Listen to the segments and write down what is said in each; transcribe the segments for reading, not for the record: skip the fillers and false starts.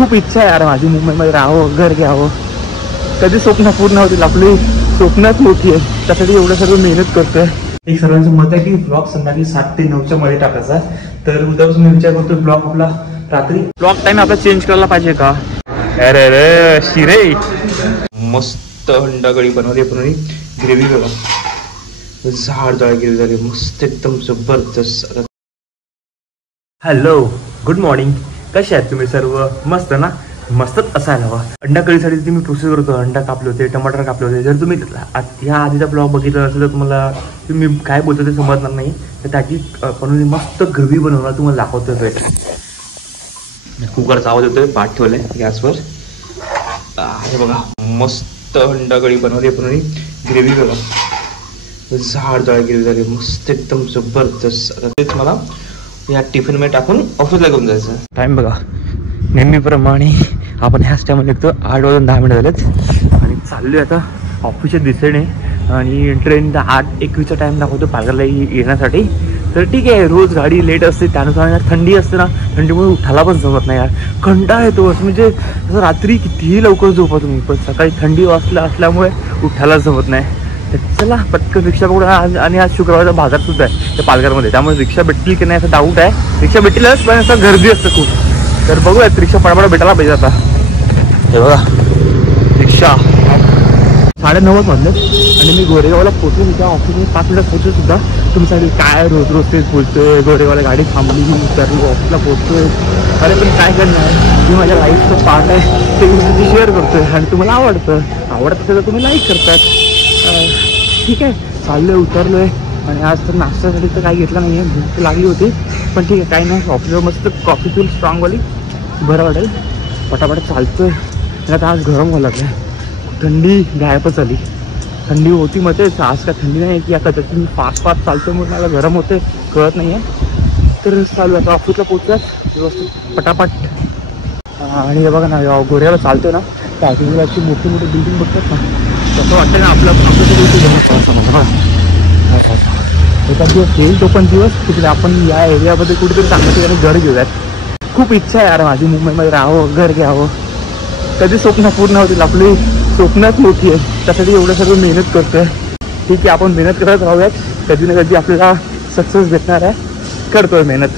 खूप इच्छा आहे यार माझी मुंबईमध्ये राहावं, घर घ्यावं. कधी स्वप्न पूर्ण होतील, आपली स्वप्नच मोठी आहे, त्यासाठी एवढं सर्व मेहनत करतोय. एक सर्वांचं मत आहे की ब्लॉग संध्याकाळी 7 ते 9च्या मध्ये टाकायचा. तर उद्यापासून मी विचार करतोय ब्लॉग आपला रात्री ब्लॉग टाइम आपला चेंज करायला पाहिजे का. अरे रे शिरे, मस्त अंडाकडी बनवली आपण, ग्रेव्ही बघा, झाडझाड ग्रेव्ही झाली मस्त एकदम जबरदस्त. Hello, good morning. कसे आहेत तुम्ही सर्व? मस्त ना? मस्तच असायला हवा. अंडा कढीसाठी तुम्ही प्रोसेस करतो, अंडा कापले होते, टमाटर कापले होते. जर तुम्ही ह्या आधीचा ब्लॉग बघितला असेल तर तुम्हाला तुम्ही काय बोलतो ते समजणार नाही. तर त्याची बनवून मस्त ग्रेव्ही बनवणार तुम्हाला दाखवतोय वेट. कुकरचा आवाज येतोय, भात ठेवलाय गॅसवर. हे बघा मस्त अंडा कढी बनवली आपण, ग्रेव्ही बघा, झाडझाड ग्रेव्ही झाली मस्त एकदम जबरदस्त. आता तेच मला या टिफिनमध्ये टाकून ऑफिसला घेऊन जायचं. टाइम बघा, नेहमीप्रमाणे आपण ह्याच टायमाला निघतो. 8 वाजून 10 मिनिटं झालेत आणि चाललोय आता ऑफिसच्या दिशेने. आणि ट्रेन 8:21चा टाइम दाखवतो पालघरला येण्यासाठी. तर ठीक आहे, रोज गाडी लेट असते, त्यानुसार यार थंडी असते ना, थंडीमुळे उठायला पण जमत नाही यार, कंटाळा येतो. असं म्हणजे असं रात्री कितीही लवकर झोपा तुम्ही, पण सकाळी थंडी असल्यामुळे उठायला जमत नाही. तर चला पटकन रिक्षा पकडून. आणि आज शुक्रवारचा बाजार सुद्धा आहे त्या पालघरमध्ये, त्यामुळे रिक्षा भेटतील की नाही असं डाऊट आहे. रिक्षा भेटतीलच पण असं गर्दी असतं खूप. तर बघूयात, रिक्षा पटापट भेटायला पाहिजे आता. हे बघा रिक्षा 9:30 वाजले आणि मी गोरेगावला पोहोचलो सुद्धा. ऑफिसमध्ये 5 मिनिटात पोहोचलो सुद्धा. तुमच्यासाठी काय रोज रोज तेच बोलतोय, गोरेगावला गाडी थांबली, उतरलो, ऑफिसला पोहोचतोय. अरे पण काय करणार, मी माझ्या लाईफचं पार्ट आहे ते मी शेअर करतोय आणि तुम्हाला आवडतं असेल तर तुम्ही लाईक करतात. ठीक आहे, चाललोय, उतरलोय. आणि आज तर नाश्त्यासाठी तर काही घेतलं नाही आहे, भूक लागली होती. पण ठीक आहे, काही नाही, ऑफिसवर मस्त कॉफी पिऊन स्ट्रॉंगवाली बरं वाटेल. पटापट चालतोय. आता आज गरम व्हायला लागलं, थंडी गायबच झाली. थंडी होती मध्येच, आज का थंडी नाही की आता त्याची मी फास्ट चालतो म्हणून मला गरम होते, कळत नाही आहे. तर चालू आता ऑफिसला पोहोचूयात व्यवस्थित पटापट. आणि हे बघा ना, गोऱ्याला चालतो ना, त्या अशी मोठी मोठी बिल्डिंग बघतात ना, तसं वाटतं ना आपलं एका दिवस येईल तो पण दिवस तिकडे आपण या एरियामध्ये कुठेतरी चांगल्या ठिकाणी घर घेऊयात. खूप इच्छा आहे यार माझी मुंबईमध्ये राहावं, घर घ्यावं. कधी स्वप्न पूर्ण होतील, आपली स्वप्नच मोठी आहे, त्यासाठी एवढं सर्व मेहनत करतोय. ठीक आहे, आपण मेहनत करत राहूयात, कधी ना कधी आपल्याला सक्सेस भेटणार आहे. करतोय मेहनत.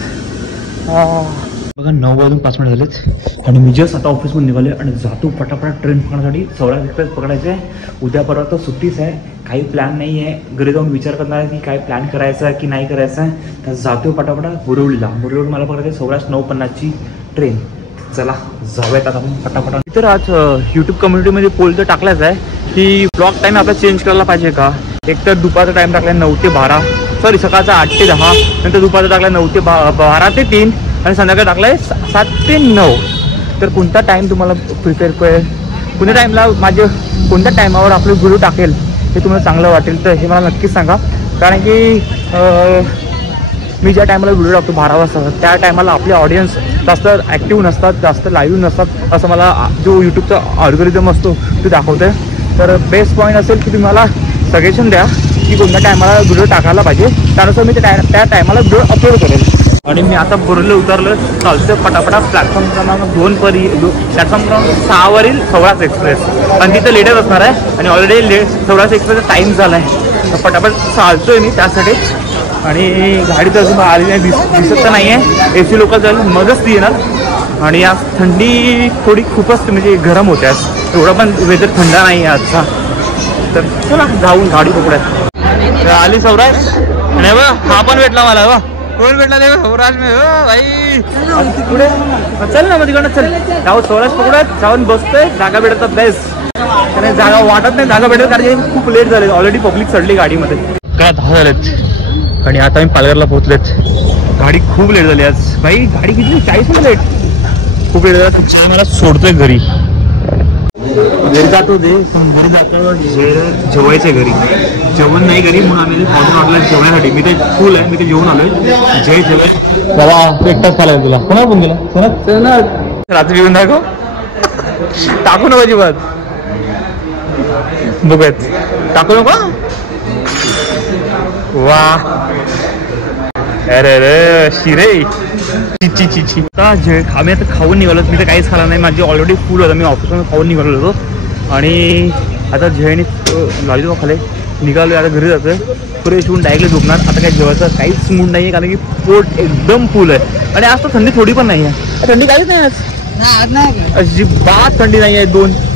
बघा 9 वाजून 5 मिनिट झालेत आणि मी जस्ट आता ऑफिसमध्ये निघाले आणि जातो पटापट ट्रेन पकडण्यासाठी. 16 एक्सप्रेस पकडायचे आहे. उद्या परवा तर सुट्टीच आहे, काही प्लॅन नाही आहे. घरी जाऊन विचार करणार आहे की काय प्लॅन करायचा आहे की नाही करायचा आहे. तर जातो पटापट बोरिवलीला. बोरिवली मला पकडायचं 9:50ची ट्रेन. चला जाऊयात आता आपण पटापट. तर आज यूट्यूब कम्युनिटीमध्ये पोल तर टाकलाच आहे की ब्लॉग टाईम आपला चेंज करायला पाहिजे का. एक तर दुपारचा टाईम टाकला 9 ते 12, सॉरी सकाळचा 8 ते 10, नंतर दुपारचा टाकला 9 ते 12 ते 3 आणि संध्याकाळी टाकलाय 7 ते 9. तर कोणता टाईम तुम्हाला प्रिपेअर करेल, कोणत्या टाईमला कोणत्या टायमावर आपलं व्हिडिओ टाकेल हे तुम्हाला चांगलं वाटेल तर हे मला नक्कीच सांगा. कारण की मी ज्या टायमाला व्हिडिओ टाकतो 12 वाजता, त्या टायमाला आपले ऑडियन्स जास्त ॲक्टिव्ह नसतात, जास्त लाईव्ह नसतात, असं मला जो यूट्यूबचा अल्गोरिदम असतो ते दाखवते. तर बेस्ट पॉईंट असेल की तुम्ही मला सजेशन द्या की कोणत्या टायमाला व्हिडिओ टाकायला पाहिजे, त्यानुसार मी त्या टायमाला व्हिडिओ अपलोड करेल. आणि मी आता बोरले उतरलं, चालतं पटापटा प्लॅटफॉर्म क्रमांक 2 प्लॅटफॉर्म क्रमांक 6 वरील सौराष्ट्र एक्सप्रेस. आणि तिथं लेटच असणार आहे आणि ऑलरेडी सौराष्ट्र एक्सप्रेसचा टाईम झाला आहे. तर पटापट चालतोय मी त्यासाठीच. आणि गाडी तर अजून आली नाही, दिसत तर नाही आहे. AC लोकल जाईल मगच ती येणार. आणि आज थंडी थोडी खूपच म्हणजे गरम होते आज, एवढा पण वेदर थंड नाही आहे आजचा. तर चला जाऊन गाडी पकडायचं. आली सौराष्ट्र आणि हा पण भेटला मला. कोण भेटला ते सौराष्ट्र में भाई पुढे चल ना, मध्ये चल जाऊ सौराष्ट्र पकडत जाऊन बसतोय. जागा भेटतात बेस्ट, कारण जागा वाटत नाही जागा भेटत, कारण खूप लेट झाले. ऑलरेडी पब्लिक चढली गाडीमध्ये, काय 10 झालेत आणि आता मी पालघरला पोहोचलेत. गाडी खूप लेट झाली आज भाई. गाडी किती 40 मिनिट लेट, खूप लेट झाला. मला सोडतोय घरी, घरी जातो दे पण घरी जातो जेवायचे घरी, जेवण नाही घरी म्हणून आम्ही ऑर्डर मागला जेवण्यासाठी. मी ते फुल आहे, मी ते जेवून आलोय. जेवण बाबा एकटाच खायला तुला कोणा पण गेला रात्री येऊन दाखव टाकू नको अजिबात. बघत टाकू नको. वा अरे रे शिरे ची ची ची. आता जे आम्ही आता खाऊन निघालो, मी तर काहीच खाला नाही, माझी ऑलरेडी फुल होता, मी ऑफिसमध्ये खाऊन निघालो होतो आणि आता जयनी लॉलीपॉप खाले निघालो. आता घरी जातोय, फ्रेश होऊन डायरेक्टली झोपणार. आता काही जेवायचं काहीच मूड नाही आहे, कारण की पोट एकदम फुल आहे. आणि आज तर थंडी थोडी पण नाही आहे, थंडी काहीच नाही आज, अजिबात थंडी नाही आहे.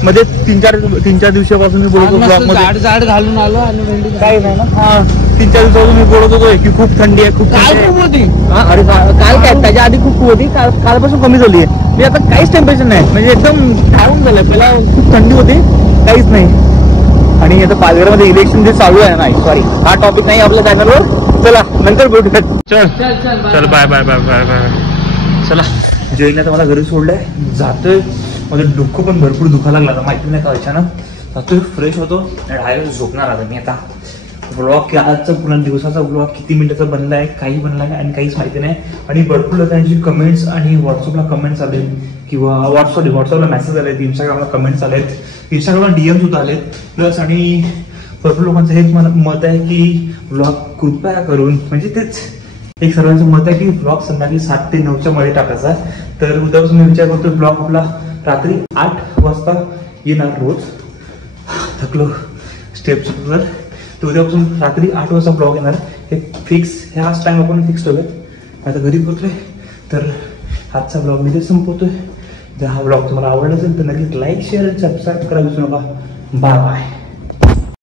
मध्ये तीन चार दिवसापासून मी बोलत होतो जाड घालून आलो आणि काही नाही ना. हा 3-4 दिवसापासून मी बोलत होतो की खूप थंडी आहे, खूप खूप होती. अरे काल काय, त्याच्या आधी खूप होती, कालपासून कमी झाली आहे. म्हणजे आता काहीच टेम्परेचर नाही, म्हणजे एकदम डाऊन झालं. पहिला खूप थंडी होती, काहीच नाही. आणि आता पालघरमध्ये इलेक्शन जे चालू आहे ना, सॉरी हा टॉपिक नाही आपल्या चॅनलवर, चला नंतर भेटूयात. चल bye bye bye bye bye. चला जयने आता मला घरी सोडलंय, जातोय. माझं डोकं पण भरपूर दुखायला लागला, माहिती नाही का अचानक. जातोय, फ्रेश होतो आणि डायरेक्ट झोपणार आता मी. आता ब्लॉग आजचा पूर्ण दिवसाचा ब्लॉग किती मिनिटाचा बनला आहे, काही बनला आहे आणि काहीच माहिती नाही. आणि भरपूर लोकांची कमेंट्स आणि व्हॉट्सअपला कमेंट्स आले किंवा व्हॉट्सअपला मेसेज आलेत, इंस्टाग्रामला कमेंट्स आलेत, इंस्टाग्रामला DM सुद्धा आलेत प्लस. आणि भरपूर लोकांचं हेच मत आहे की ब्लॉग कृपया करून, म्हणजे तेच एक सर्वांचं मत आहे की ब्लॉग संध्याकाळी 7 ते 9च्या मध्ये टाकायचा. तर उद्यापासून मी विचार करतो ब्लॉग आपला रात्री 8 वाजता येणार रोज. थकलो स्टेप्सवर, तर उद्यापासून रात्री 8 वाजता ब्लॉग येणार. हे फिक्स, ह्याच टाइम आपण फिक्स ठेवूयात. आता घरी पोहोचलोय, तर आजचा ब्लॉग मी इथे संपवतोय. जर हा ब्लॉग तुम्हाला आवडला असेल तर नक्कीच लाईक, शेअर आणि सबस्क्राईब करायला विसरू नका. Bye bye.